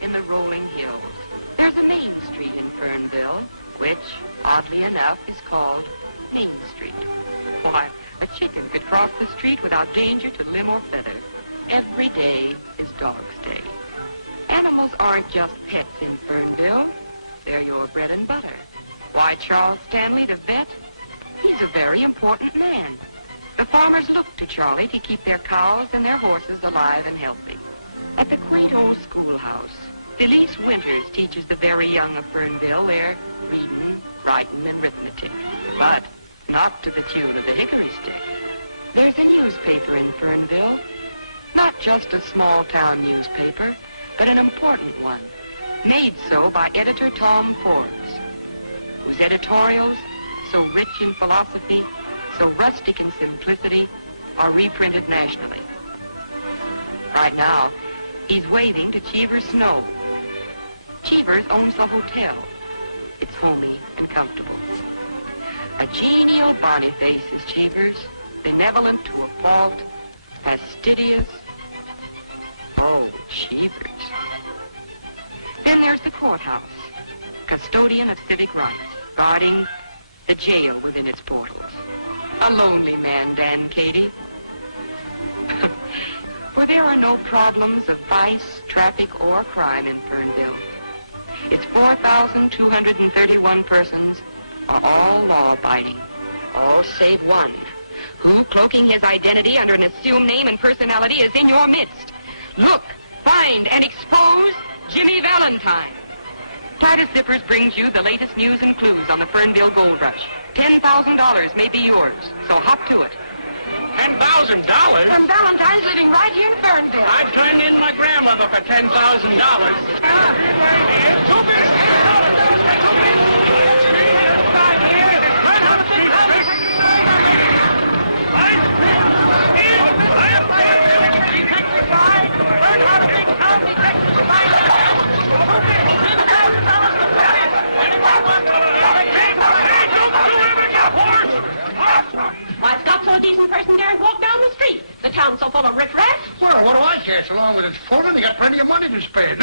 In the rolling hills, there's a main street in Fernville, which, oddly enough, is called Main Street. Why, a chicken could cross the street without danger to limb or feather. Every day is Dog's Day. Animals aren't just pets in Fernville. They're your bread and butter. Why, Charles Stanley, the vet, he's a very important man. The farmers look to Charlie to keep their cows and their horses alive and healthy. At the quaint old schoolhouse, Felice Winters teaches the very young of Fernville their reading, writing, and arithmetic. But not to the tune of the hickory stick. There's a newspaper in Fernville. Not just a small-town newspaper, but an important one. Made so by editor Tom Forbes, whose editorials, so rich in philosophy, so rustic in simplicity, are reprinted nationally. Right now, he's waving to Cheever's Snow. Cheever's owns the hotel. It's homey and comfortable. A genial Boniface is Cheever's, benevolent to a fault, fastidious. Oh, Cheever's. Then there's the courthouse, custodian of civic rights, guarding the jail within its portals. A lonely man, Dan Cady. For there are no problems of vice, traffic, or crime in Fernville. Its 4,231 persons are all law-abiding, all save one, who, cloaking his identity under an assumed name and personality, is in your midst. Look, find, and expose Jimmy Valentine. Titus Zippers brings you the latest news and clues on the Fernville Gold Rush. $10,000 may be yours, so hop to it. $10,000? And Valentine's living right here in Fernville. I turned in my grandmother for $10,000. I've got so a decent person daren't walk down the street. The town's so full of riffraff. Well, what do I care so long as it's full and they got plenty of money to spend?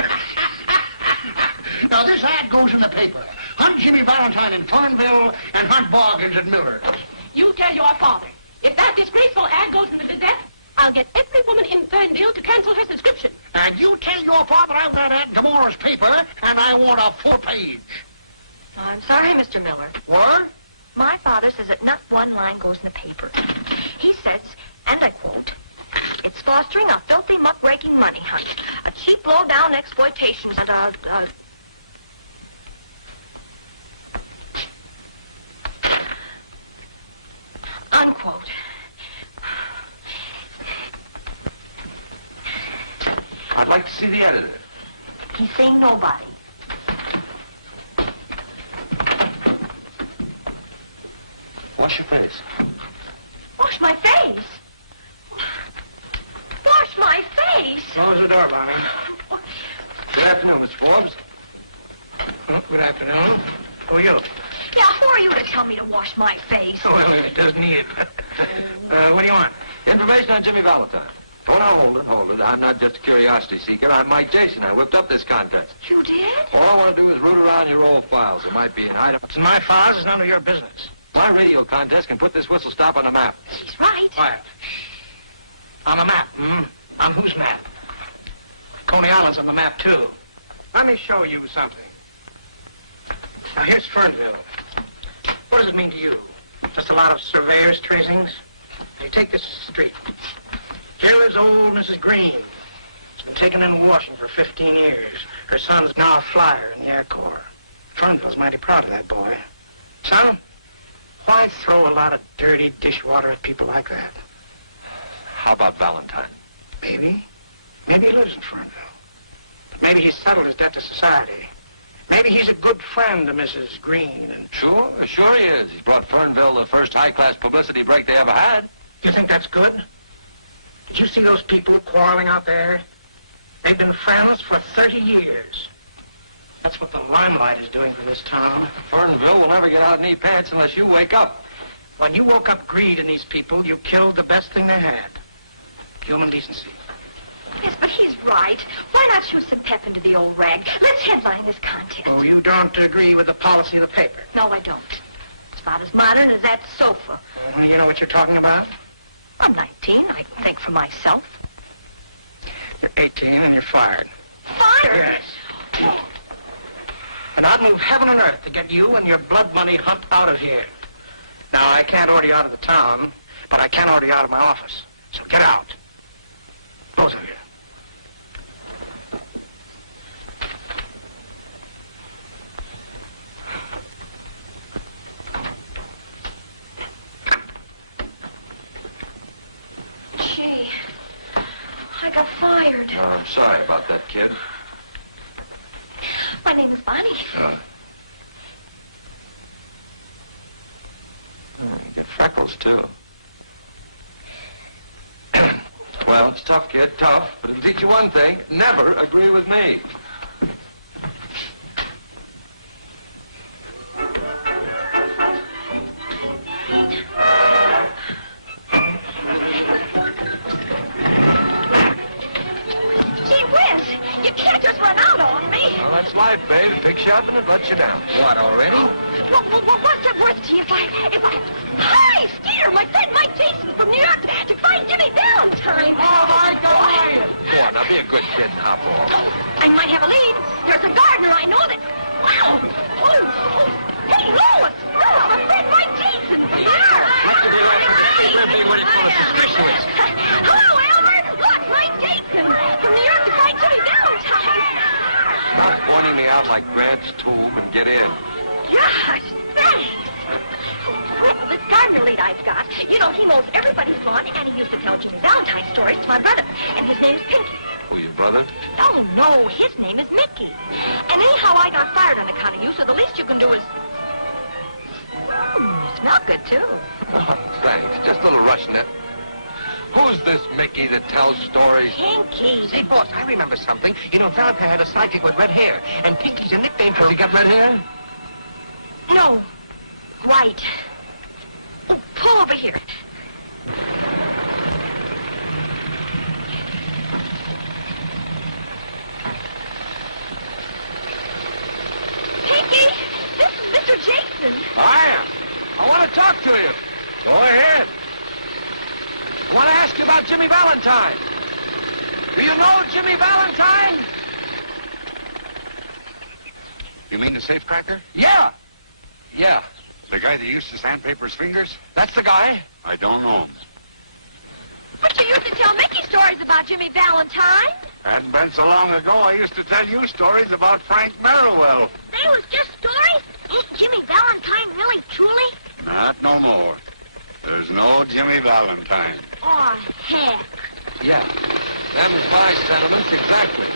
Now, this ad goes in the paper. Hunt Jimmy Valentine in Fernville and hunt Boggins at Miller. You tell your father. If that disgraceful ad goes in the Gazette, I'll get every woman in Fernville to cancel her subscription. And you tell your father I've got that ad in tomorrow's paper, and I want a full page. Oh, I'm sorry, Mr. Miller. What? My father says that not one line goes in the paper. He says, and I quote, "It's fostering a filthy, muckraking money hunt, a cheap, low-down exploitation, and a unquote." I'd like to see the editor. He's saying nobody. Wash your face. Wash my face? Wash my face? Close the door, Bonnie. Good afternoon, Mr. Forbes. Oh, good afternoon. Who are you? Yeah, who are you to tell me to wash my face? Well, it does need it. What do you want? Information on Jimmy Valentine. Oh, now, hold it. I'm not just a curiosity seeker. I'm Mike Jason. I whipped up this contest. You did? All I want to do is root around your old files. There might be an item. It's in my files. It's none of your business. My radio contest can put this whistle stop on the map. He's right. Quiet. On the map, On whose map? Coney Island's on the map, too. Let me show you something. Now, here's Fernville. What does it mean to you? Just a lot of surveyors' tracings? Now, you take this street. Here is old Mrs. Green. She's been taken in washing for 15 years. Her son's now a flyer in the Air Corps. Fernville's mighty proud of that boy. Son, why throw a lot of dirty dishwater at people like that? How about Valentine? Maybe. Maybe he lives in Fernville. But maybe he's settled his debt to society. Maybe he's a good friend to Mrs. Green and... Sure he is. He's brought Fernville the first high-class publicity break they ever had. Do you think that's good? Did you see those people quarreling out there? They've been friends for 30 years. That's what the limelight is doing for this town. Fernville will never get out of knee pants unless you wake up. When you woke up greed in these people, you killed the best thing they had. Human decency. Yes, but he's right. Why not shoot some pep into the old rag? Let's headline this contest. Oh, you don't agree with the policy of the paper? No, I don't. It's about as modern as that sofa. You know what you're talking about? I'm 19. I can think for myself. You're 18 and you're fired. Fired? Yes. And I'd move heaven and earth to get you and your blood money hunt out of here. Now, I can't order you out of the town, but I can order you out of my office. So get out. Both of you. Gee, I got fired. Oh, I'm sorry about that, kid. My name is Bonnie. You get freckles, too. Well, it's tough, kid, tough. But it'll teach you one thing. Never agree with me. You can't just run out on me. Well, that's life, babe. It picks you up and it lets you down. What, already? Well, what's it worth to you if I... Hi, Skeeter, my friend Mike Jason from New York to find Jimmy Valentine. Oh, my God. Go on, now be a good kid and hop off. I might have a lead. There's a gardener I know that... Wow. Hey, Lois, my friend Mike Jason from New York. Let's get off for the street. We're being what it's called suspicious. Hello, Elmer. Look, Mike Jason from New York to find Jimmy Valentine. Stop pointing me out like Grant's tomb and get in. Gosh, thanks. Well, this gardener lead I've got, you know, he mows everybody's lawn, and he used to tell Jimmy Valentine stories to my brother, and his name is Pinky. Oh, your brother? Oh, no, his name is Mickey. And anyhow, I got fired on account of you, so the least you can do is... you smell good, too. Oh, thanks. Just a little Russianette. Who's this Mickey that tells stories? Pinky. Say, boss, I remember something. You know, Valentine had a sidekick with red hair, and Pinky's a nickname for... Has he got red hair? No, white. Oh, pull over here. Pinky, this is Mr. Jason. I want to talk to you. Go ahead. I want to ask you about Jimmy Valentine. Do you know Jimmy Valentine? You mean the safecracker? Yeah. The guy that used to sandpaper his fingers? That's the guy. I don't know him. But you used to tell Mickey stories about Jimmy Valentine. Hadn't been so long ago, I used to tell you stories about Frank Merriwell. They was just stories? Ain't Jimmy Valentine really, truly? Not no more. There's no Jimmy Valentine. Oh, heck. Yeah. Them's my sentiments exactly.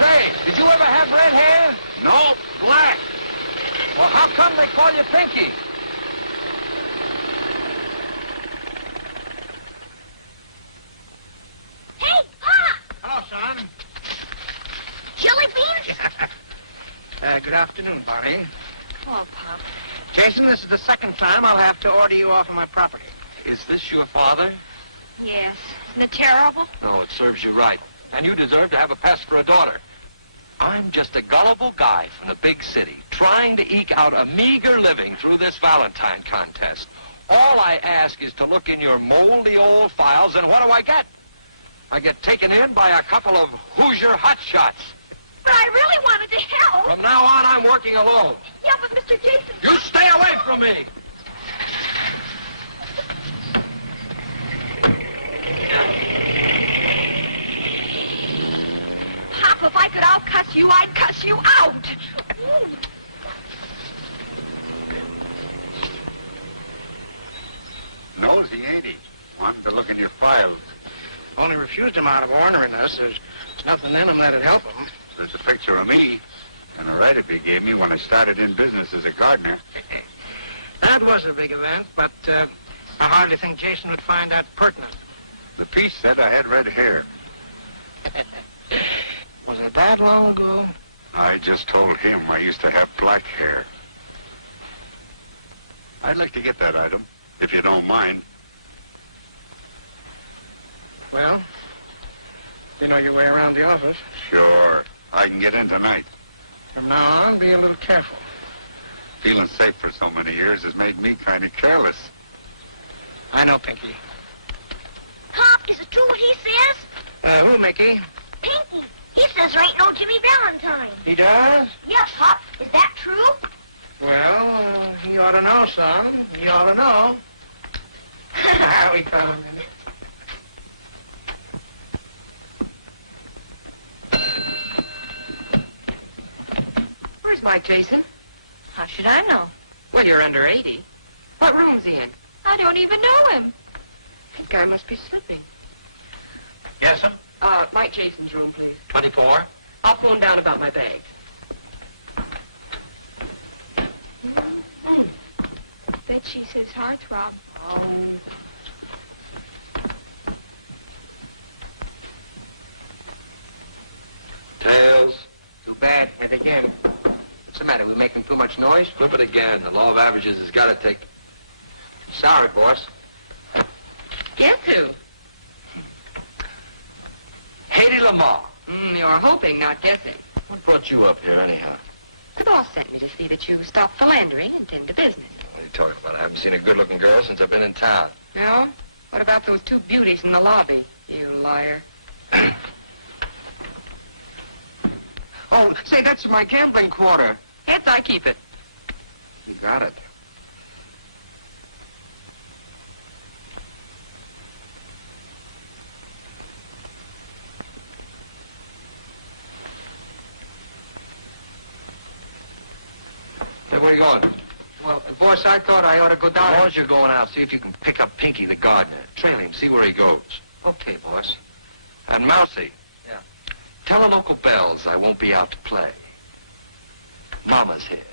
Say, did you ever have red hair? No, black. Well, how come they call you Pinky? Hey, Pop! Hello, son. Jelly beans? Good afternoon, Bonnie. Hello, Pop. Jason, this is the second time I'll have to order you off of my property. Is this your father? Yes. Isn't it terrible? No, it serves you right. And you deserve to have a pest for a daughter. I'm just a gullible guy from the big city, trying to eke out a meager living through this Valentine contest. All I ask is to look in your moldy old files, and what do I get? I get taken in by a couple of Hoosier hotshots. But I really wanted to help. From now on, I'm working alone. Yeah, but Mr. Jason... You stay away from me! Pop, if I could out-cuss you, I'd cuss you out. Nosy, ain't he? Wanted to look in your files. only refused him out of orneriness. There's nothing in him that'd help him. There's a picture of me and a write-up he gave me when I started in business as a gardener. That was a big event, but I hardly think Jason would find that pertinent. The piece said I had red hair. Was it that long ago? I just told him I used to have black hair. I'd like to get that item, if you don't mind. Well, you know your way around the office. Sure. I can get in tonight. From now on, be a little careful. Feeling safe for so many years has made me kind of careless. I know, Pinky. Pop, is it true what he says? Who, Mickey? Pinky. He says there ain't no Jimmy Valentine. He does? Yep, Pop. Is that true? Well, he ought to know, son. He ought to know. We got him in it. Where's Mike, Jason? How should I know? Well, you're under 80. What room's he in? I don't even know him. That guy must be slipping. Yes, sir? Mike Jason's room, please. 24. I'll phone down about my bags. Bet she's his heartthrob. Oh. Tails. Too bad. And again. What's the matter? We making too much noise? Flip it again. The law of averages has got to take... Sorry, boss. Guess who? Haiti Lamar. You're hoping, not guessing. What brought you up here, anyhow? The boss sent me to see that you stop philandering and tend to business. What are you talking about? I haven't seen a good-looking girl since I've been in town. No? What about those two beauties in the lobby, you liar? Oh, say, that's my gambling quarter. Heads, I keep it. You got it. Hey, where you going? Well, boss, I thought I ought to go down... As long as you're going out, see if you can pick up Pinky the gardener. Trail him, see where he goes. Okay, boss. And Mousy. Yeah. Tell the local bells I won't be out to play. Mama's here.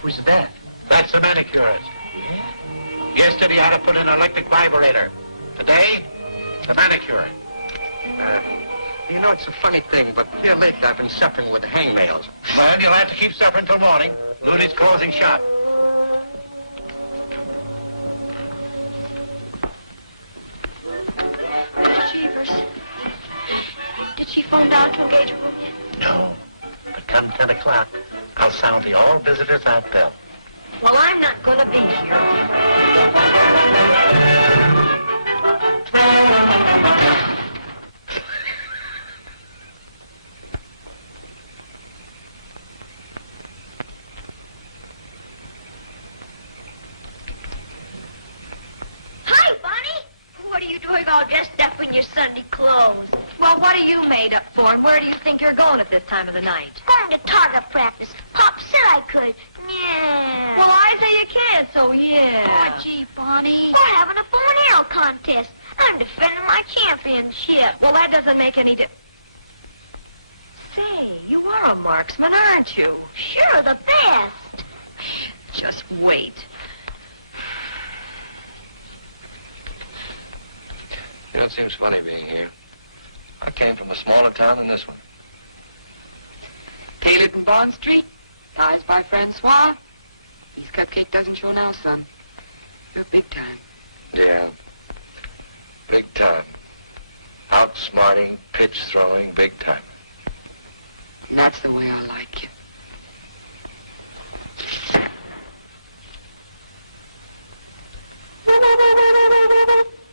Who's that? That's the manicurist. Yeah? Yesterday I had to put in an electric vibrator. Today, the manicurist. You know, it's a funny thing, but here lately I've been suffering with hangnails. Well, you'll have to keep suffering till morning. Looney's closing shop. Mr. Cheevers, did she phone down to engage a room yet? No, but come 10 o'clock, I'll sound the all visitors out bell. Well, I'm not going to be here. Hi, Bonnie. What are you doing all dressed up in your Sunday clothes? Well, what are you made up for, and where do you think you're going at this time of the night? Going to target practice. Pop said I could. Yeah. Well, I say you can't, so yeah. Oh, gee, Bonnie. We're having a bow and arrow contest. I'm defending my championship. Well, that doesn't make any Say, you are a marksman, aren't you? Sure, the best. Just wait. You know, it seems funny being here. I came from a smaller town than this one. Tailored in Bond Street, ties by Francois. His cupcake doesn't show now, son. You're big time. Yeah. Big time. Outsmarting, pitch throwing, big time. And that's the way I like you.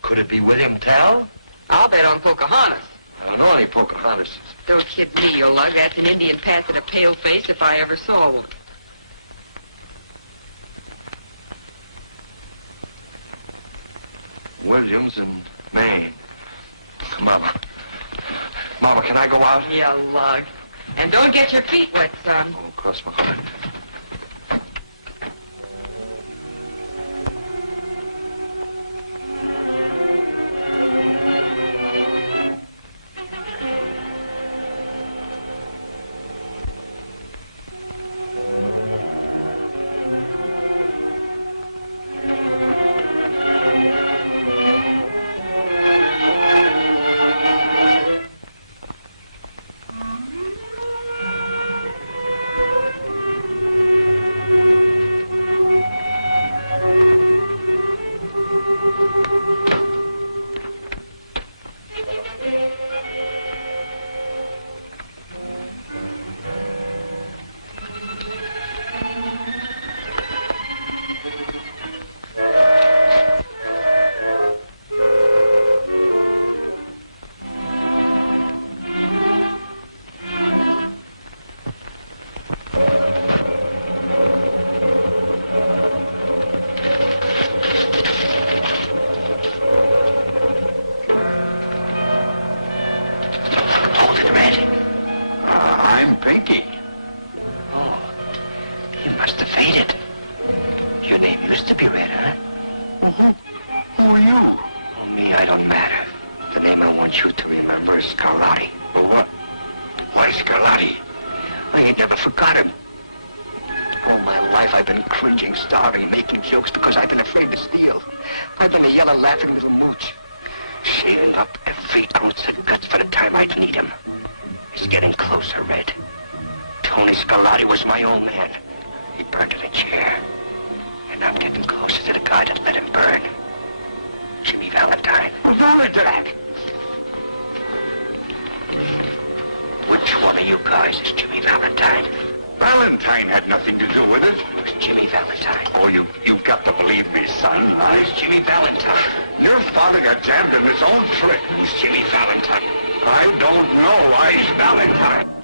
Could it be William Tell? I'll bet on Pocahontas. I don't know any Pocahontas. Don't kid me, you lug. That's an Indian pass at a pale face if I ever saw one. Williams in Maine. Mama, can I go out? You lug. And don't get your feet wet, son. Oh, cross my heart. Pinky. Oh, you must have faded. Your name used to be Red, huh? Well, who are you? Oh, me, I don't matter. The name I want you to remember is Scarlatti. Well, what? Why Scarlatti? I ain't never forgot him. All my life I've been cringing, starving, making jokes because I've been afraid to steal. I've been a yellow, laughing little mooch, saving up every ounce of guts for the time I'd need him. It's getting closer, Red. Tony Scarlatti was my old man. He burned in a chair. And I'm getting closer to the guy that let him burn. Jimmy Valentine. Valentine! Which one of you guys is Jimmy Valentine? Valentine had nothing to do with it. It was Jimmy Valentine. Oh, you've got to believe me, son. Who's Jimmy Valentine? Your father got jammed in his own trick. Who's Jimmy Valentine? I don't know. He's Valentine.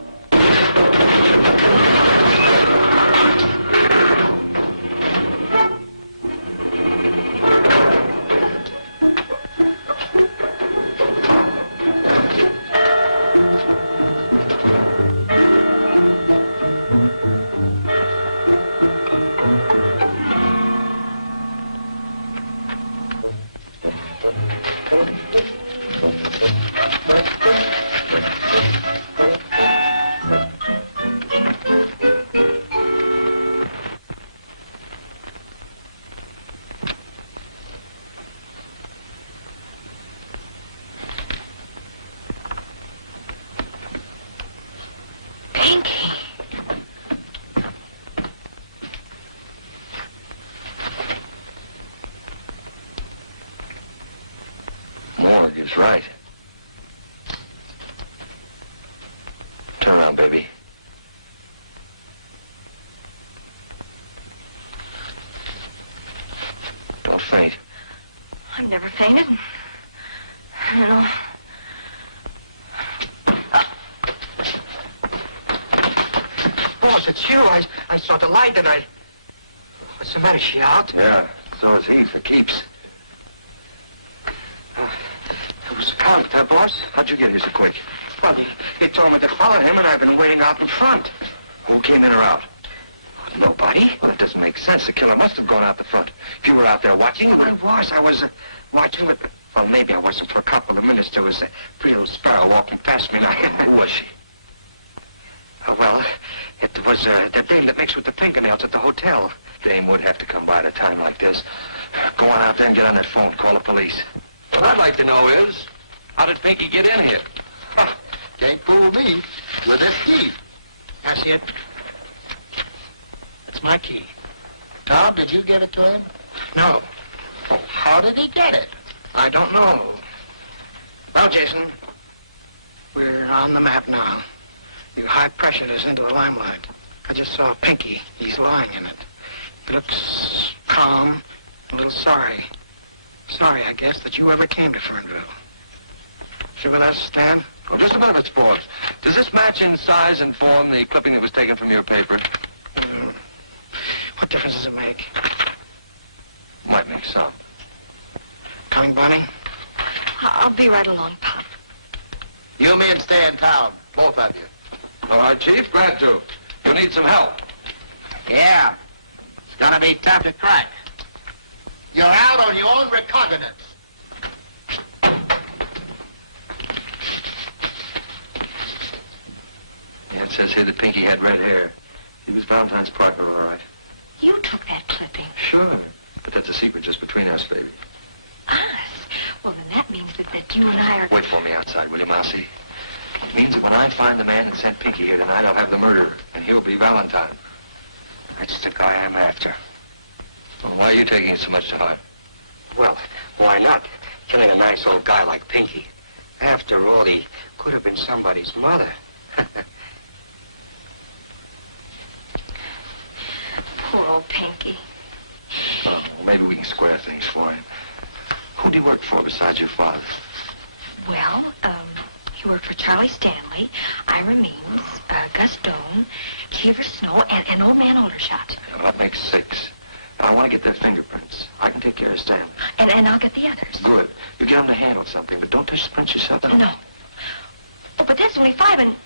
Morgue is right. Turn around, baby. Don't faint. I've never fainted. I don't know. Boss, it's you. I saw the light and I... What's the matter? Is she out? Yeah, so is he, for keeps. It was the count, boss? How'd you get here so quick? Well, they told me to follow him, and I've been waiting out in front. Who came in or out? Nobody. Well, that doesn't make sense. The killer must have gone out the front. If you were out there watching, you would have... I was watching, but... Well, maybe I wasn't for a couple of minutes. There was a pretty little sparrow walking past me, and I... Who was she? Well, it was the dame that makes with the fingernails at the hotel. Dame would have to come by at a time like this. Go on out there and get on that phone. Call the police. What I'd like to know is, how did Pinky get in here? Can't fool me with this key. That's it. That's my key. Tom, did you give it to him? No. Oh, how did he get it? I don't know. Well, Jason, we're on the map now. You high-pressured us into the limelight. I just saw Pinky. He's lying in it. He looks calm, a little sorry. Sorry, I guess, that you ever came to Fernville. You with us, Stan? Oh, just a minute, Forbes. Does this match in size and form the clipping that was taken from your paper? What difference does it make? Might make some. Coming, Bonnie? I'll be right along, Pop. You men stay in town, both of you. All right, Chief, glad to. You'll need some help. Yeah. It's gonna be tough to crack. You're out on your own recognizance. Yeah, it says here that Pinky had red hair. He was Valentine's partner, all right. You took that clipping. Sure, but that's a secret just between us, baby. Us? Well, then that means that you and I are... Wait for me outside, will you, Mousy? It means that when I find the man that sent Pinky here tonight, I'll have the murderer, and he'll be Valentine. That's the guy I'm after. Well, why are you taking it so much to heart? Well, why not? Killing a nice old guy like Pinky. After all, he could have been somebody's mother. Poor old Pinky. Oh, maybe we can square things for him. Who do you work for besides your father? Well, he worked for Charlie Stanley, Ira Means, Gus Doan, Cheever Snow, and Old Man Aldershot. Yeah, well, that makes 6. I want to get their fingerprints. I can take care of Stanley. And I'll get the others. Good. You get them to handle something, but don't touch the prints yourself. No. Oh, but that's only 5 and...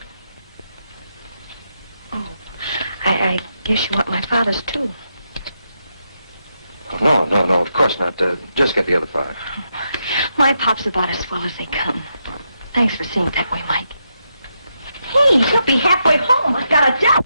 Oh, I guess you want my father's too. Oh, no, of course not. Just get the other 5. My Pop's about as swell as they come. Thanks for seeing it that way, Mike. Hey, he'll be halfway home. I've got a job.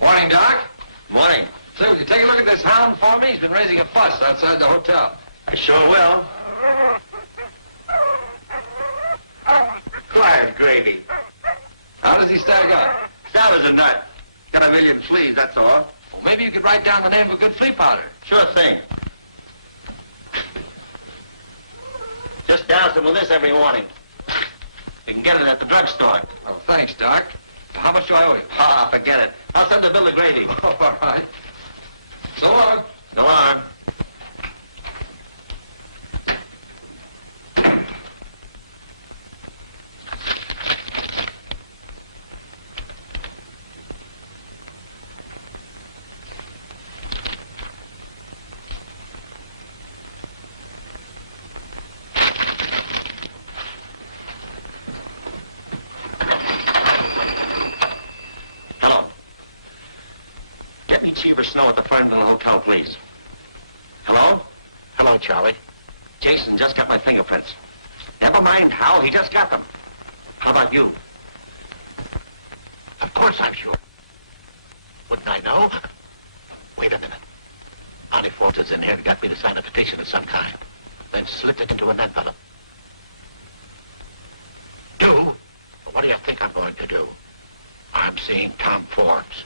Morning, Doc. Morning. Say, would you take a look at this hound for me? He's been raising a fuss outside the hotel. I sure will. Quiet, Gravy. How does he stack up? Sound as a nut. Got a million fleas, that's all. Well, maybe you could write down the name of a good flea powder. Sure thing. Just douse him with this every morning. You can get it at the drugstore. Oh, thanks, Doc. How much do I owe you? Ah, forget it. I'll send a bill to Grady. Oh, all right. So long. So long. Hello. Get me Cheever Snow at the Fernville Hotel, please. Hello? Hello, Charlie. Jason just got my fingerprints. Never mind how, he just got them. How about you? Of course I'm sure. Wouldn't I know? Wait a minute. Bonnie Forster's in here and got me to sign a petition of some kind. Then slipped it into an envelope. Do? Well, what do you think I'm going to do? I'm seeing Tom Forbes.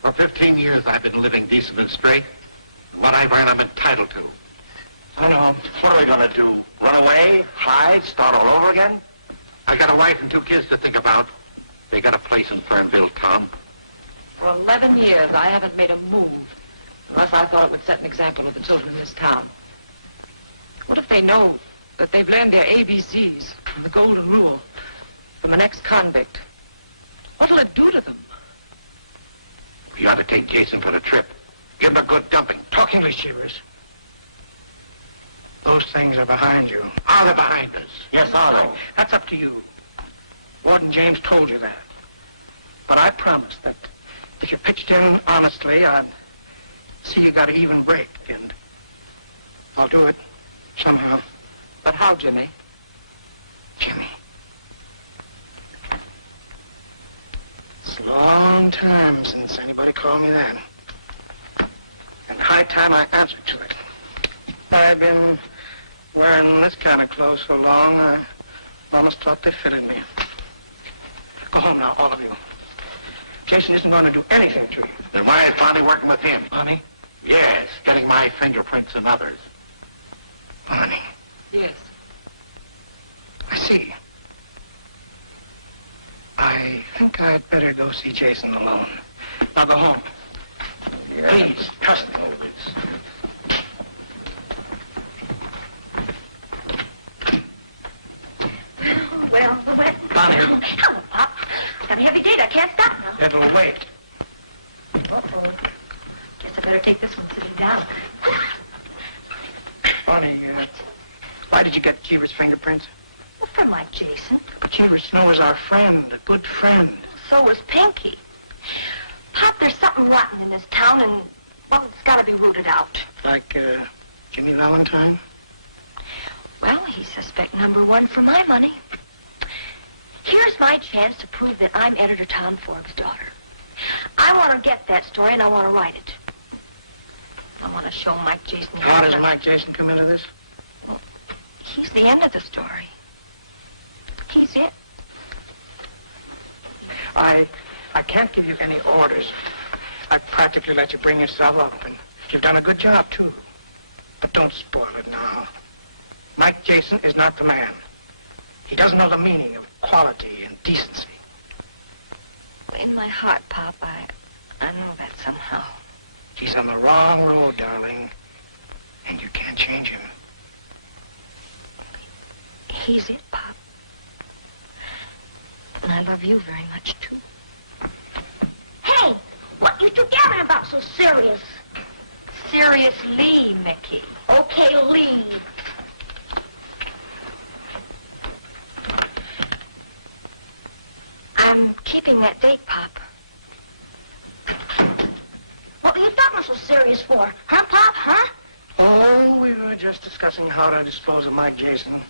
For 15 years I've been living decent and straight. And what I've earned I'm entitled to. I know. What are we gonna do? Run away? Hide? Start all over again? I got a wife and 2 kids to think about. They got a place in Fernville, Tom. For 11 years, I haven't made a move unless I thought it would set an example of the children in this town. What if they know that they've learned their ABCs and the golden rule from an ex-convict? What'll it do to them? We ought to take Jason for the trip. Give him a good dumping. Talk English, Cheevers. Those things are behind you. Are they behind us? Yes, are they? That's up to you. Warden James told you that. But I promised that if you pitched in honestly, I'd see you got an even break. And I'll do it somehow. But how, Jimmy? Jimmy. It's a long time since anybody called me that. And high time I answered to it. I've been wearing this kind of clothes so long, I almost thought they fitted me. Go home now, all of you. Jason isn't going to do anything to you. Then why is Bonnie working with him? Bonnie? Yes, getting my fingerprints and others. Bonnie. Yes. I see. I think I'd better go see Jason alone. Now go home. Yeah. Please, trust me. Always. well, we went. Bonnie. Hello, Pop. Got a heavy date. I can't stop now. It'll wait. Uh-oh. Guess I better take this one sitting down. Bonnie, why did you get Cheever's fingerprints? Well, for Mike Jason. But Cheever Snow is our friend, a good friend. So was Pinky. Pop, there's something rotten in this town, and, well, it's got to be rooted out. Like, Jimmy Valentine? Well, he's suspect number one for my money. Here's my chance to prove that I'm Editor Tom Forbes' daughter. I want to get that story, and I want to write it. I want to show Mike Jason... How does Mike Jason come into this? Well, he's the end of the story. He's it. I can't give you any orders. I've practically let you bring yourself up, and you've done a good job, too. But don't spoil it now. Mike Jason is not the man. He doesn't know the meaning of quality and decency. In my heart, Pop, I know that somehow. He's on the wrong road, darling, and you can't change him. He's it, Pop. And I love you very much, too. Hey, what you two gabbing about so serious? Seriously, Mickey. Okay, Lee. I'm keeping that date, Pop. What are you talking so serious for? Huh, Pop, huh? Oh, we were just discussing how to dispose of Mike Jason.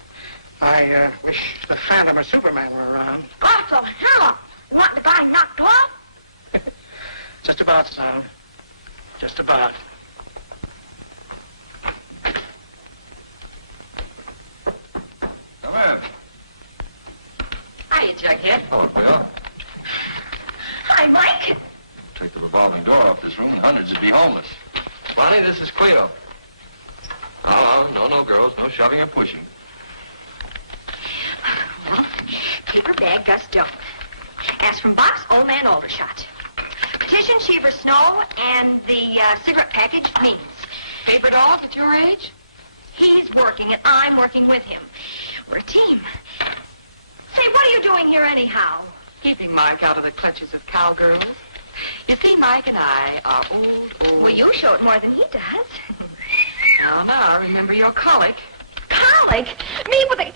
I wish the Phantom or Superman were around. God, so hell, you want the guy knocked off? Just about, son. Just about. Come in. Hiya, Jughead. Hello, Bill. Hi, Mike. Take the revolving door off this room and hundreds would be homeless. Bonnie, this is Cleo. Oh, no, girls. No shoving or pushing. Well, paper bag, Gus Dunk. Ask from box, old man Aldershot. Petition, Cheever Snow, and the cigarette package, means. Paper dolls at your age? He's working, and I'm working with him. We're a team. Say, what are you doing here anyhow? Keeping Mike out of the clutches of cowgirls. You see, Mike and I are old. Well, you show it more than he does. Now, remember your colic. Colic? Me with a...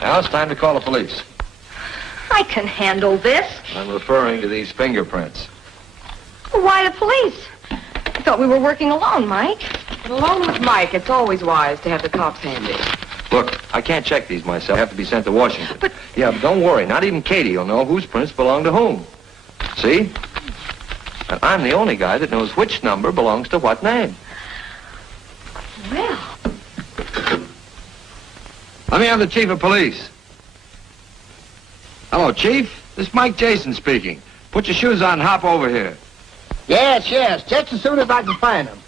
Now it's time to call the police. I can handle this. I'm referring to these fingerprints. Why the police? I thought we were working alone, Mike. Along with Mike, it's always wise to have the cops handy. Look, I can't check these myself. They have to be sent to Washington. But don't worry. Not even Katie will know whose prints belong to whom. See? And I'm the only guy that knows which number belongs to what name. Well... Let me have the chief of police. Hello, Chief. This is Mike Jason speaking. Put your shoes on and hop over here. Yes. Just as soon as I can find them.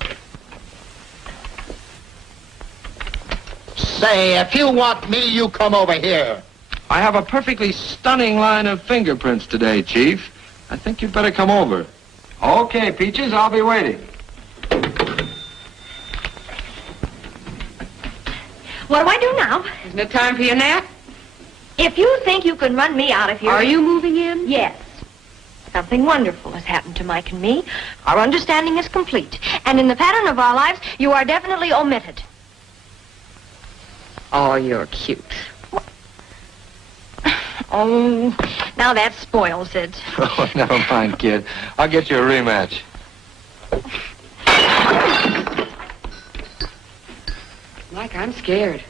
Say, if you want me, you come over here. I have a perfectly stunning line of fingerprints today, Chief. I think you'd better come over. Okay, Peaches, I'll be waiting. What do I do now? Isn't it time for your nap? If you think you can run me out of here... Are you moving in? Yes. Something wonderful has happened to Mike and me. Our understanding is complete. And in the pattern of our lives, you are definitely omitted. Oh, you're cute. Oh, now that spoils it. Oh, never mind, kid. I'll get you a rematch. Mike, I'm scared.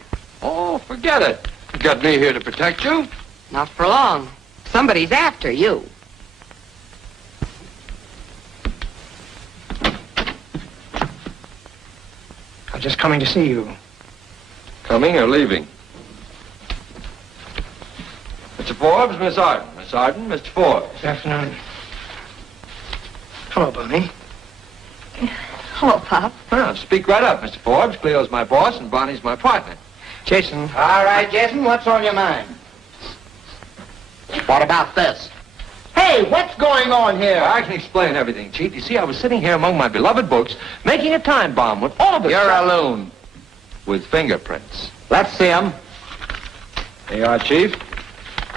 Oh, forget it. You got me here to protect you. Not for long. Somebody's after you. I'm just coming to see you. Coming or leaving? Mr. Forbes, Miss Arden. Miss Arden, Mr. Forbes. Good afternoon. Hello, Bonnie. Hello, Pop. Well, speak right up, Mr. Forbes. Cleo's my boss and Bonnie's my partner. Jason. All right, Jason, what's on your mind? What about this? Hey, what's going on here? I can explain everything, Chief. You see, I was sitting here among my beloved books, making a time bomb with all of this... You're a loon. With fingerprints. Let's see 'em. There you are, Chief.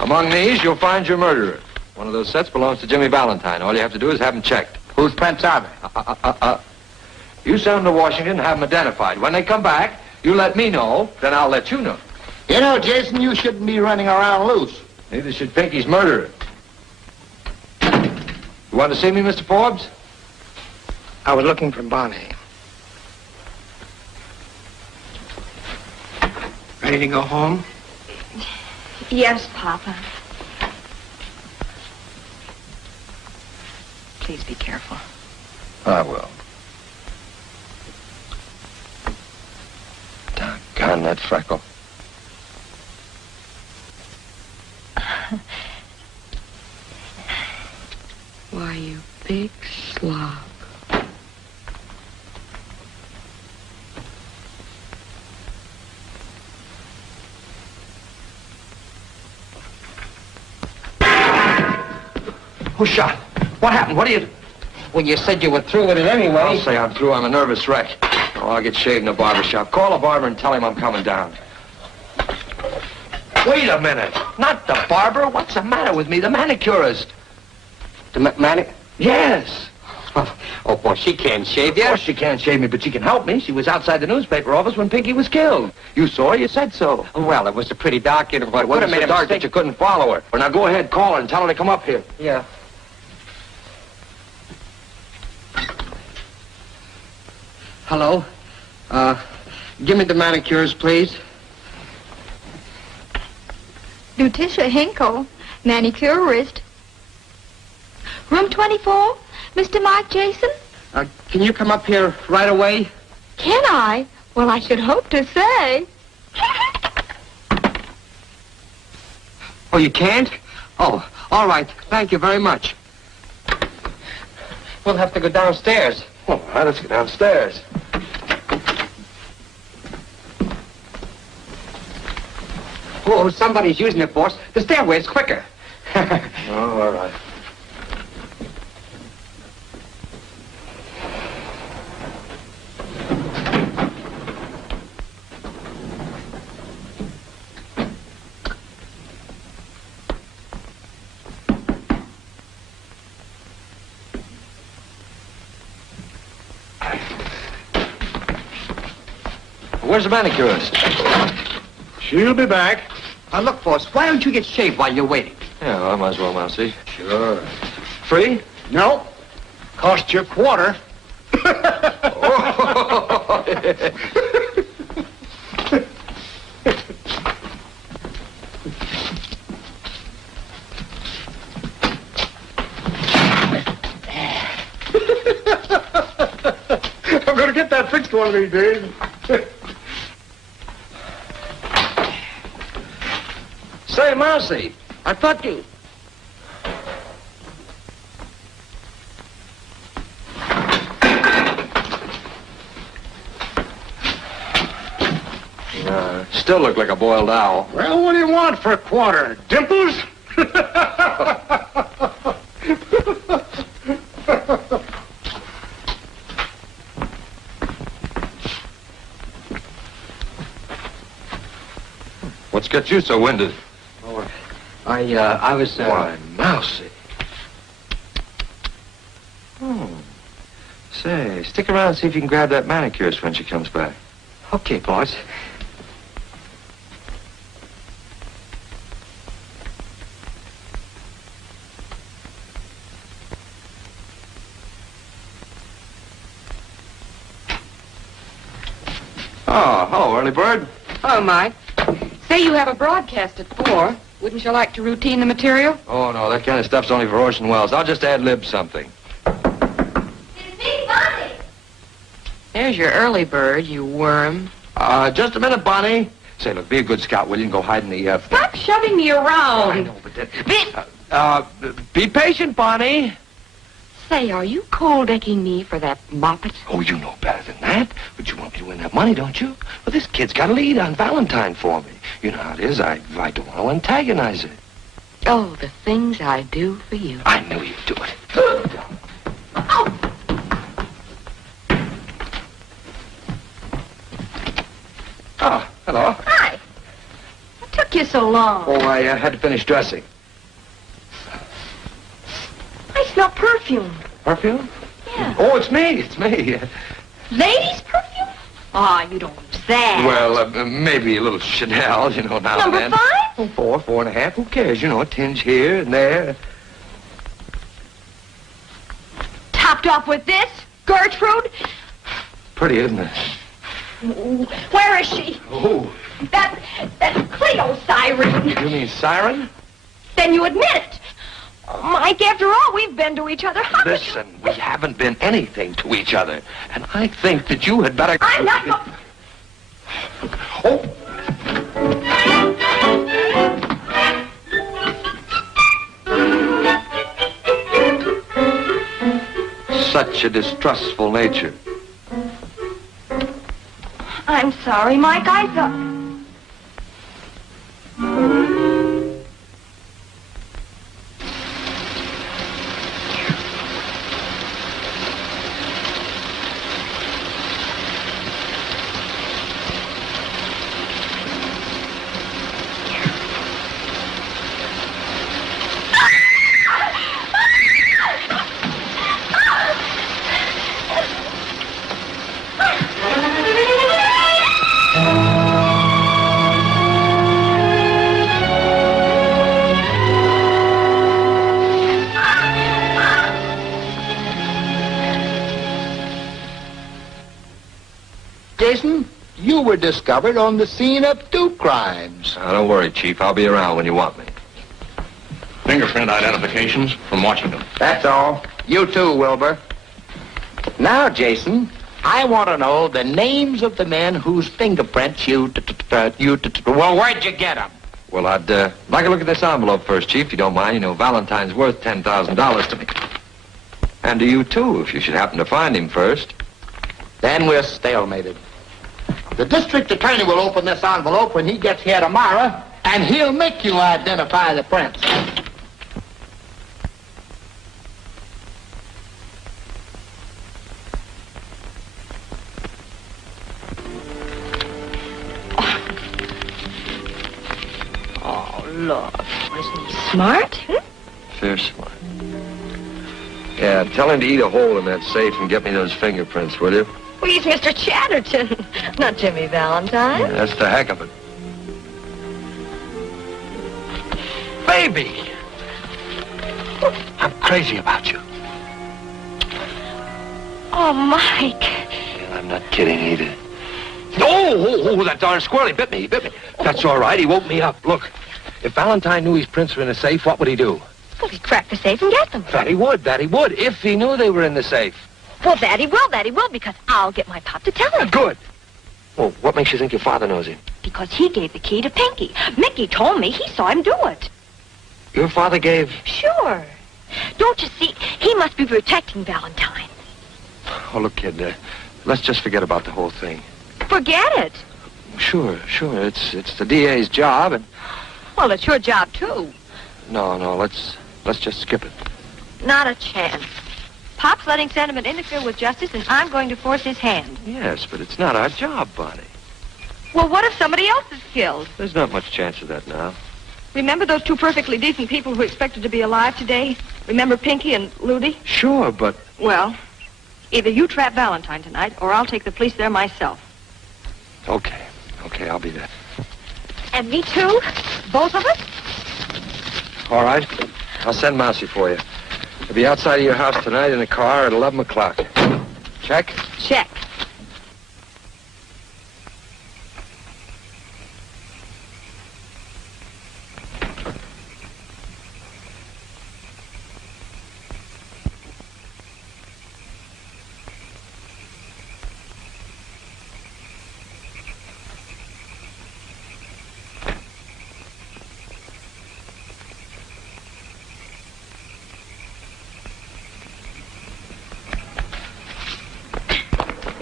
Among these, you'll find your murderer. One of those sets belongs to Jimmy Valentine. All you have to do is have him checked. Whose pets are they? You send them to Washington and have them identified. When they come back, you let me know, then I'll let you know. You know, Jason, you shouldn't be running around loose. Neither should Pinky's murderer. You want to see me, Mr. Forbes? I was looking for Bonnie. Ready to go home? Yes, Papa. Please be careful. I will. Doggone that freckle. Why, you big slob. Who shot? What happened? What are you... Well, you said you were through with it anyway. I'll say I'm through. I'm a nervous wreck. Oh, I'll get shaved in a barber shop. Call the barber and tell him I'm coming down. Wait a minute. Not the barber. What's the matter with me? The manicurist. The manic? Yes. Oh, boy, she can't shave you. Of course she can't shave me, but she can help me. She was outside the newspaper office when Pinky was killed. You saw her. You said so. Well, it was a pretty dark interval. It wasn't so dark that you couldn't follow her. Well, now go ahead, call her and tell her to come up here. Yeah. Hello? Give me the manicures, please. Lutetia Hinkle, manicurist. Room 24, Mr. Mark Jason? Can you come up here right away? Can I? Well, I should hope to say. Oh, you can't? Oh, all right. Thank you very much. We'll have to go downstairs. All right, let's go downstairs. Oh, somebody's using it, boss. The stairway's quicker. Oh, all right. Where's the manicurist? She'll be back. Look, boss, why don't you get shaved while you're waiting? Yeah, I might as well now, see. Sure. Free? No. Cost you a quarter. I'm going to get that fixed one of these days. Say, Mousy, I thought you... Still look like a boiled owl. Well, what do you want for a quarter? Dimples? What's got you so winded? Oh, I was... Why, Mousy. Oh. Say, stick around and see if you can grab that manicurist when she comes back. Okay, boss. Oh, hello, early bird. Oh, Mike. Say you have a broadcast at 4. Wouldn't you like to routine the material? Oh, no, that kind of stuff's only for Orson Welles. I'll just ad-lib something. There's your early bird, you worm. Just a minute, Bonnie. Say, look, be a good scout, will you, and go hide in the, Stop shoving me around. I know, but then... be patient, Bonnie. Say, are you cold-decking me for that moppet? Oh, you know better than that. But you want me to win that money, don't you? Well, this kid's got a lead on Valentine for me. You know how it is. I don't want to antagonize it. Oh, the things I do for you. I knew you'd do it. Oh. Oh, hello. Hi. What took you so long? Oh, I had to finish dressing. I smell perfume. Perfume? Yeah. Oh, it's me. It's me. Ladies' perfume? Oh, you don't use that. Well, maybe a little Chanel, you know, now Number and then. 5? Oh, 4, 4.5. Who cares? You know, a tinge here and there. Topped off with this? Gertrude? Pretty, isn't it? Where is she? Who? That Cleo siren. You mean Siren? Then you admit it. Mike, after all, we've been to each other. How could you... Listen, we haven't been anything to each other. And I think that you had better... I'm not... Oh! Such a distrustful nature. I'm sorry, Mike. I thought... Jason, you were discovered on the scene of 2 crimes. Don't worry, Chief. I'll be around when you want me. Fingerprint identifications from Washington. That's all. You too, Wilbur. Now, Jason, I want to know the names of the men whose fingerprints well, where'd you get them? Well, I'd like to look at this envelope first, Chief, if you don't mind. You know, Valentine's worth $10,000 to me. And to you, too, if you should happen to find him first. Then we're stalemated. The district attorney will open this envelope when he gets here tomorrow, and he'll make you identify the prince. Oh, look. Wasn't he smart? Fierce smart. Yeah, tell him to eat a hole in that safe and get me those fingerprints, will you? Well, he's Mr. Chatterton, not Jimmy Valentine. Yeah, that's the heck of it. Baby! I'm crazy about you. Oh, Mike. And I'm not kidding either. Oh, that darn squirrel, he bit me. That's all right, he woke me up. Look, if Valentine knew his prints were in the safe, what would he do? Well, he'd crack the safe and get them. That he would, if he knew they were in the safe. Well, that he will, because I'll get my pop to tell him. Good. Well, what makes you think your father knows him? Because he gave the key to Pinky. Mickey told me he saw him do it. Your father gave... Sure. Don't you see? He must be protecting Valentine. Oh, look, kid, let's just forget about the whole thing. Forget it. Sure. It's the DA's job, and... Well, it's your job, too. No, let's just skip it. Not a chance. Pop's letting sentiment interfere with justice, and I'm going to force his hand. Yes, but it's not our job, Bonnie. Well, what if somebody else is killed? There's not much chance of that now. Remember those 2 perfectly decent people who expected to be alive today? Remember Pinky and Ludy? Sure, but... Well, either you trap Valentine tonight, or I'll take the police there myself. Okay, I'll be there. And me, too? Both of us? All right. I'll send Mousy for you. I'll be outside of your house tonight in a car at 11 o'clock. Check? Check.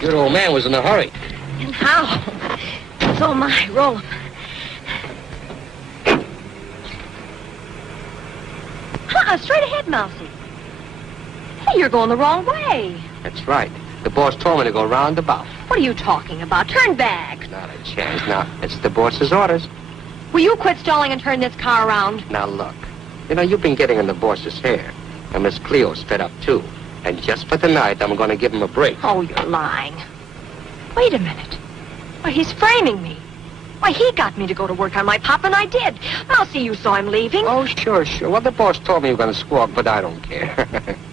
Your old man was in a hurry. And how? So am I. Roll him. Straight ahead, Mousy. Hey, you're going the wrong way. That's right. The boss told me to go round about. What are you talking about? Turn back. Not a chance. Now, it's the boss's orders. Will you quit stalling and turn this car around? Now, look. You know, you've been getting in the boss's hair. And Miss Cleo's fed up, too. And just for the night, I'm going to give him a break. Oh, you're lying. Wait a minute. Why, he's framing me. Why, he got me to go to work on my pop, and I did. I'll see you saw him leaving. Oh, sure. Well, the boss told me you were going to squawk, but I don't care.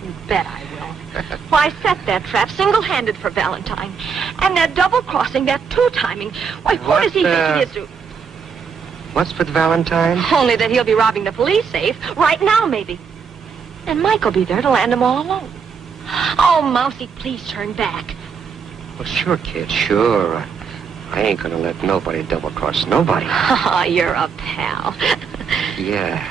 You bet I will. Well, I set that trap single-handed for Valentine. And that double-crossing, that two-timing. Why, who does he think he is? What's with Valentine? Only that he'll be robbing the police safe. Right now, maybe. And Mike'll be there to land them all alone. Oh, Mousy, please turn back. Well, sure, kid, sure. I ain't gonna let nobody double-cross nobody. Oh, you're a pal. Yeah.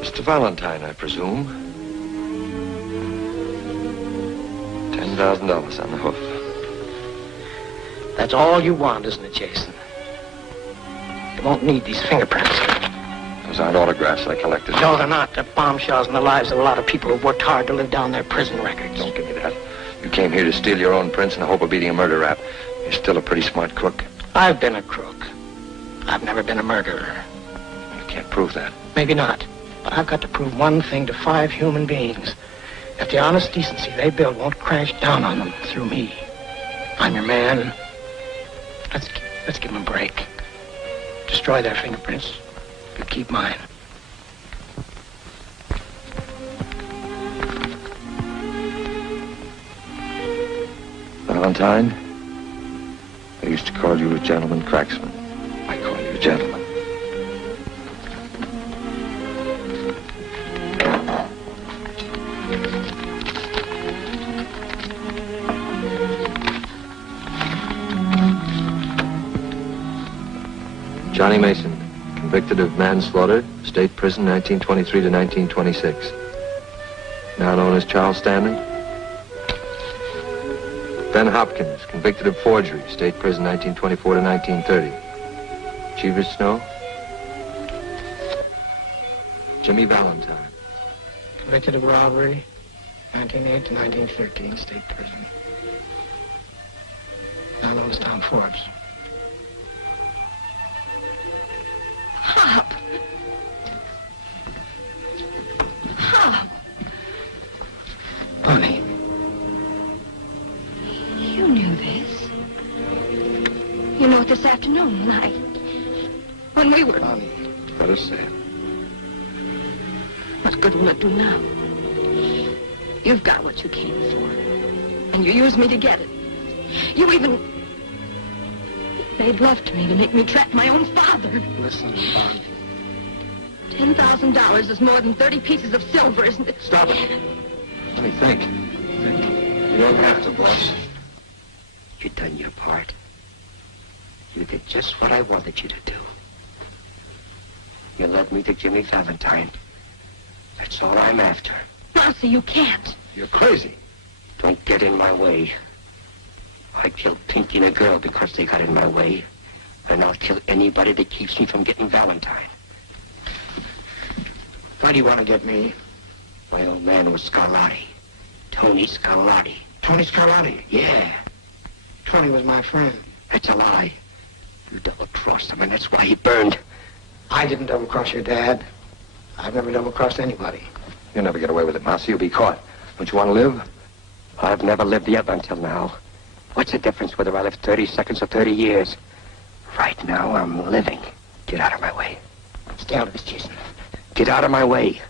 Mr. Valentine, I presume. $10,000 on the hoof. That's all you want, isn't it, Jason? You won't need these fingerprints. Those aren't autographs I collected. No, they're not. They're bombshells in the lives of a lot of people who've worked hard to live down their prison records. Don't give me that. You came here to steal your own prints in the hope of beating a murder rap. You're still a pretty smart crook. I've been a crook. I've never been a murderer. You can't prove that. Maybe not. But I've got to prove one thing to 5 human beings. That the honest decency they build won't crash down on them through me. I'm your man. Let's give them a break. Destroy their fingerprints, but keep mine. Valentine, I used to call you a gentleman cracksman. I call you a gentleman. Johnny Mason, convicted of manslaughter, state prison 1923 to 1926. Now known as Charles Stanley. Ben Hopkins, convicted of forgery, state prison 1924 to 1930. Cheever Snow. Jimmy Valentine. Convicted of robbery, 1908 to 1913, state prison. Now known as Tom Forbes. Hop! Hop! Bonnie. You knew this. You know it this afternoon when we were... Bonnie, let us say it. What good will it do now? You've got what you came for. And you used me to get it. You even... made love to me to make me trap my own father. Listen, Bonnie. $10,000 is more than 30 pieces of silver, isn't it? Stop it. Let me think. You don't have to, boss. You done your part. You did just what I wanted you to do. You led me to Jimmy Valentine. That's all I'm after. Mousy, you can't. You're crazy. Don't get in my way. I killed Pinky and a girl because they got in my way. And I'll kill anybody that keeps me from getting Valentine. Why do you want to get me? My old man was Scarlatti. Tony Scarlatti. Tony Scarlatti? Yeah. Tony was my friend. That's a lie. You double-crossed him, and that's why he burned. I didn't double-cross your dad. I've never double-crossed anybody. You'll never get away with it, Mouse. You'll be caught. Don't you want to live? I've never lived yet until now. What's the difference whether I live 30 seconds or 30 years? Right now, I'm living. Get out of my way. Stay out of this, Jason. Get out of my way.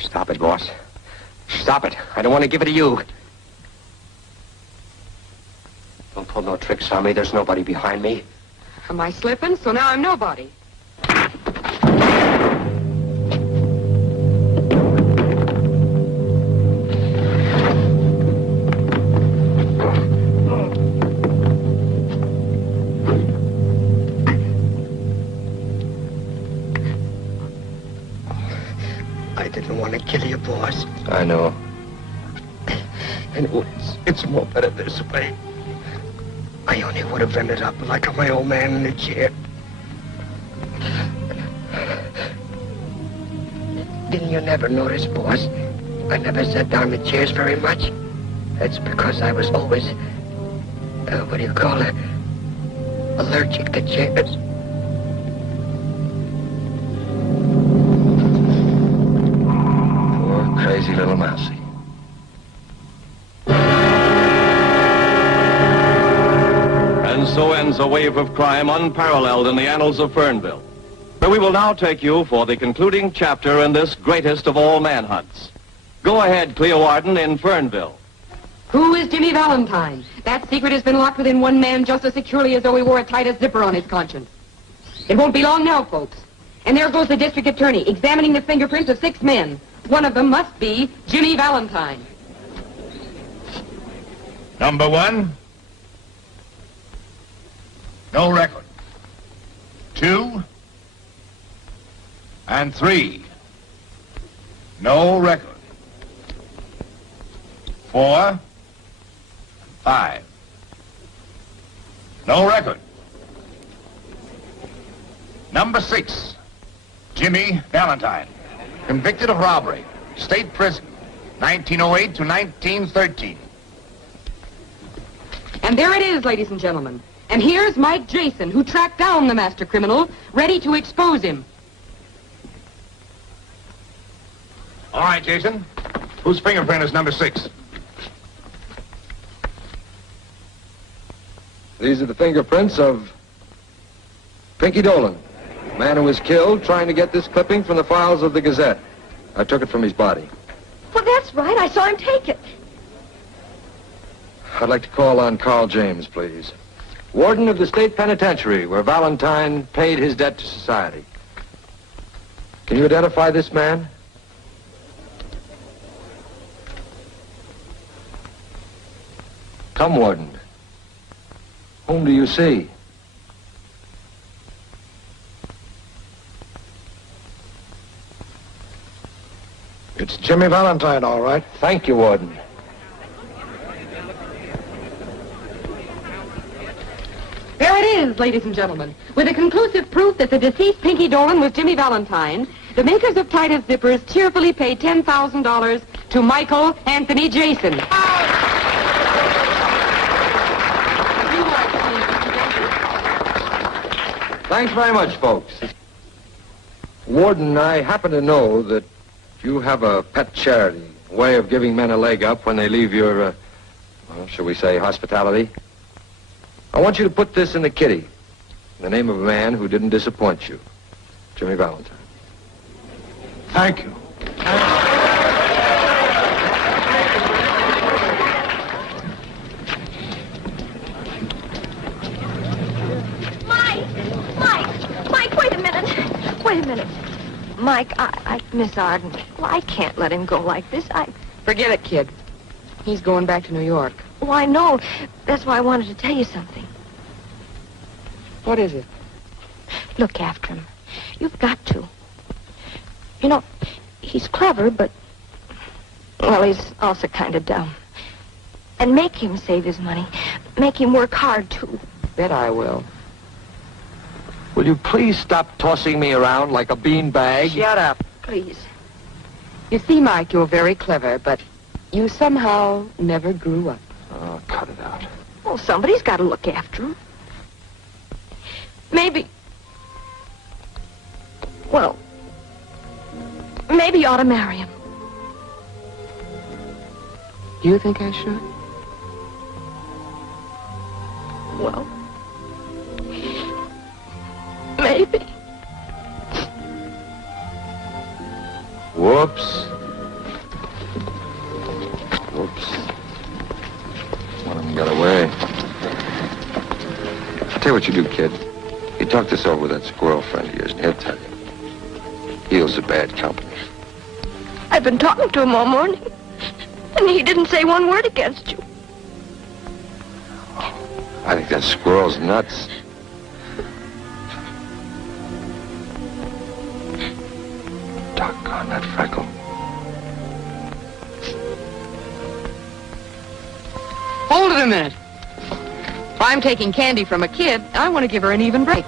Stop it, boss. Stop it. I don't want to give it to you. Don't pull no tricks on me. There's nobody behind me. Am I slipping? So now I'm nobody. I didn't want to kill you, boss. I know. And it's more better this way. I only would have ended up like my old man in the chair. Didn't you never notice, boss? I never sat down in the chairs very much. That's because I was always, what do you call it? Allergic to chairs. Poor crazy little Mousie. And so ends a wave of crime unparalleled in the annals of Fernville. But we will now take you for the concluding chapter in this greatest of all manhunts. Go ahead, Cleo Arden in Fernville. Who is Jimmy Valentine? That secret has been locked within one man just as securely as though he wore a tightest zipper on his conscience. It won't be long now, folks. And there goes the district attorney examining the fingerprints of 6 men. One of them must be Jimmy Valentine. Number 1. No record. 2 and 3. No record. 4, 5. No record. Number 6. Jimmy Valentine. Convicted of robbery. State prison. 1908 to 1913. And there it is, ladies and gentlemen. And here's Mike Jason, who tracked down the master criminal, ready to expose him. All right, Jason. Whose fingerprint is number 6? These are the fingerprints of Pinky Dolan, man who was killed trying to get this clipping from the files of the Gazette. I took it from his body. Well, that's right. I saw him take it. I'd like to call on Carl James, please. Warden of the State Penitentiary, where Valentine paid his debt to society. Can you identify this man? Come, Warden. Whom do you see? It's Jimmy Valentine, all right. Thank you, Warden. There it is, ladies and gentlemen. With a conclusive proof that the deceased Pinky Dolan was Jimmy Valentine, the makers of Titus Zippers cheerfully paid $10,000 to Michael Anthony Jason. Thanks very much, folks. Warden, I happen to know that you have a pet charity, a way of giving men a leg up when they leave your, well, shall we say, hospitality. I want you to put this in the kitty, in the name of a man who didn't disappoint you, Jimmy Valentine. Thank you. Mike, wait a minute. Wait a minute. Mike, Miss Arden, well, I can't let him go like this. Forget it, kid. He's going back to New York. Oh, I know. That's why I wanted to tell you something. What is it? Look after him. You've got to. You know, he's clever, but, well, he's also kind of dumb. And make him save his money. Make him work hard, too. Bet I will. Will you please stop tossing me around like a beanbag? Shut up, please. You see, Mike, you're very clever, but you somehow never grew up. Oh, cut it out. Well, somebody's got to look after him. Maybe you ought to marry him. Do you think I should? Well, maybe. Whoops. One of them got away. I'll tell you what you do, kid. You talk this over with that squirrel friend of yours, and he'll tell you. Heel's a bad company. I've been talking to him all morning, and he didn't say one word against you. I think that squirrel's nuts. Doggone that freckle. Hold it a minute. If I'm taking candy from a kid, I want to give her an even break.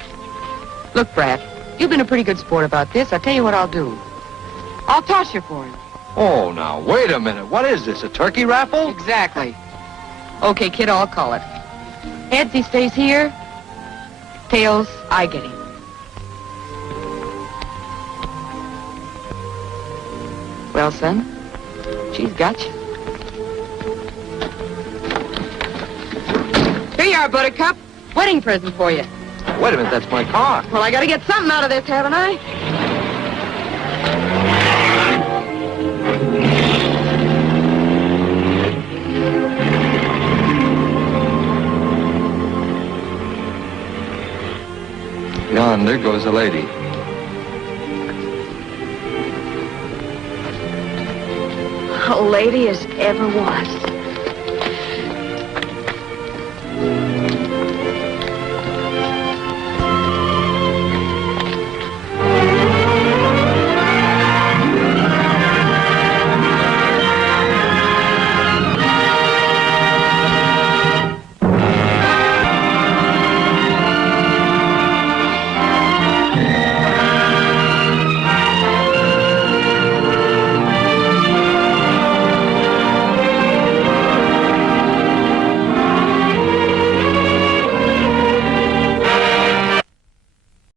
Look, Brad, you've been a pretty good sport about this. I'll tell you what I'll do. I'll toss you for him. Oh, now, wait a minute. What is this, a turkey raffle? Exactly. Okay, kid, I'll call it. Heads, he stays here. Tails, I get him. Well, son, she's got you. Here you are, Buttercup. Wedding present for you. Wait a minute, that's my car. Well, I gotta get something out of this, haven't I? Yonder goes a lady. A lady as ever was.